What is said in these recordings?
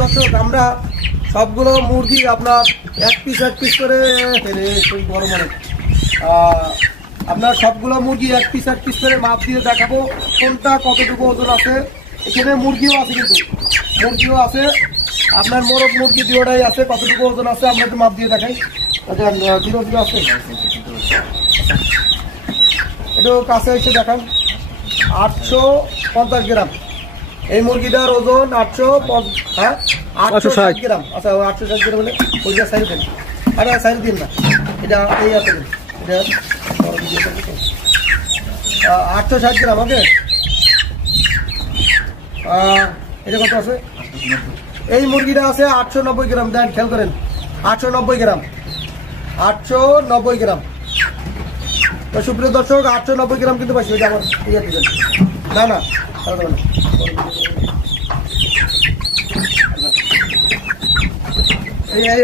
দর্শক আমরা সবগুলো মুরগি আপনার এক পিস করে বড় মানে আপনার সবগুলো মুরগি এক পিস করে মাপ দিয়ে দেখাবো কোনটা কতটুকু ওজন আছে। এখানে মুরগিও আছে, কিন্তু মুরগিও আছে আপনার মোরগ মুরগি দুটোটাই আছে, কতটুকু ওজন আছে আমরা একটু মাপ দিয়ে দেখাই। কিলো আছে একটু কাছে এসে দেখান। 850 গ্রাম এই মুরগিটার ওজন 860 গ্রাম। আচ্ছা 860 গ্রাম হলে ওইটা সাইড দেন, আরে সাইড দিন না, এটা এই আছে এটা 860 গ্রাম। ওকে এটা কত আছে? এই মুরগিটা আছে 890 গ্রাম। দেন খেয়াল করেন 890 গ্রাম, 890 গ্রাম। তো সুপ্রিয় দর্শক 890 গ্রাম কিন্তু পাইছি। ওইটা আমার ইয়ে দিবেন না না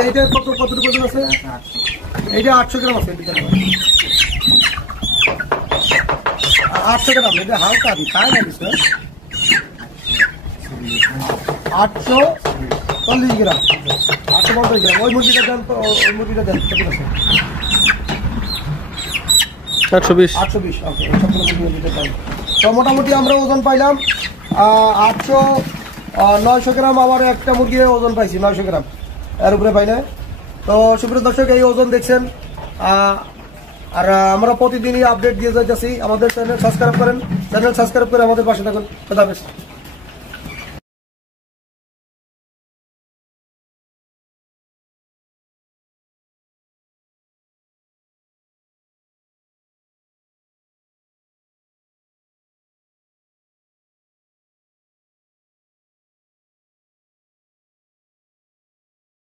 এইটা কতটুকু ওজন আছে? এইটা 800 গ্রাম আছে, 800 গ্রাম। এটা হালকা দি তাই না দিচ্ছে 840 গ্রাম, 850 গ্রাম। ওই মুরগিটা দেন তো, ওই মুরগিটা দেন কত আছে? 820। ওকে সবগুলো মুরগি দেন। তো মোটামুটি আমরা ওজন পাইলাম 900 গ্রাম। আবার একটা মুরগি ওজন পাইছি 900 গ্রাম, এর উপরে পাই না। তো সুপ্রিয় দর্শক এই ওজন দেখছেন। আর আমরা প্রতিদিনই আপডেট দিয়ে যাচ্ছি। আমাদের চ্যানেল সাবস্ক্রাইব করেন, চ্যানেল সাবস্ক্রাইব করে আমাদের পাশে থাকুন। খোদা হাফেজ।